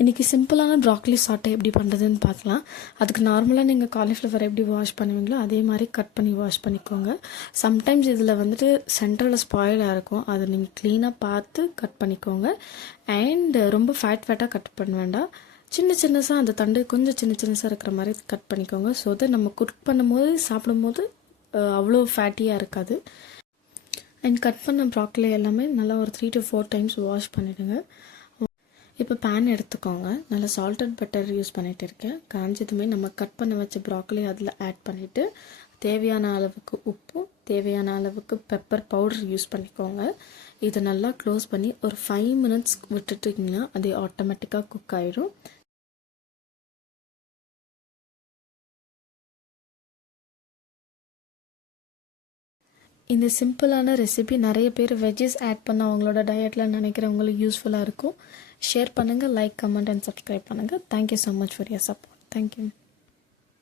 இன்றைக்கி சிம்பிளான ப்ராக்கலி சாட்டை எப்படி பண்ணுறதுன்னு பார்க்கலாம். அதுக்கு நார்மலாக நீங்கள் காலிஃப்ளவர் எப்படி வாஷ் பண்ணுவீங்களோ அதே மாதிரி கட் பண்ணி வாஷ் பண்ணிக்கோங்க. சம்டைம்ஸ் இதில் வந்துட்டு சென்டரில் ஸ்பாயிலாக இருக்கும், அதை நீங்கள் க்ளீனாக பார்த்து கட் பண்ணிக்கோங்க. அண்ட் ரொம்ப ஃபேட்டாக கட் பண்ண வேண்டாம், சின்னசாக அந்த தண்டு கொஞ்சம் சின்னசாக இருக்கிற மாதிரி கட் பண்ணிக்கோங்க. ஸோ அதை நம்ம குக் பண்ணும்போது சாப்பிடும்போது அவ்வளோ ஃபேட்டியாக இருக்காது. அண்ட் கட் பண்ண ப்ராக்கலி எல்லாமே நல்லா ஒரு 3 to 4 டைம்ஸ் வாஷ் பண்ணிவிடுங்க. இப்போ பேன் எடுத்துக்கோங்க, நல்லா சால்டட் பட்டர் யூஸ் பண்ணிகிட்டு இருக்கேன். காஞ்சதுமே நம்ம கட் பண்ண வச்ச ப்ராக்கலி அதில் ஆட் பண்ணிவிட்டு தேவையான அளவுக்கு உப்பும் தேவையான அளவுக்கு பெப்பர் பவுடர் யூஸ் பண்ணிக்கோங்க. இதை நல்லா க்ளோஸ் பண்ணி ஒரு 5 minutes விட்டுட்டிங்கன்னா அது ஆட்டோமேட்டிக்காக குக் ஆகிடும். இந்த சிம்பிளான ரெசிபி நிறைய பேர் வெஜ்ஜஸ் ஆட் பண்ண அவங்களோட டயட்டில் நினைக்கிறவங்களுக்கு யூஸ்ஃபுல்லாக இருக்கும். ஷேர் பண்ணுங்கள், லைக், கமெண்ட் அண்ட் சப்ஸ்கிரைப் பண்ணுங்கள். Thank you so much for your support. Thank you.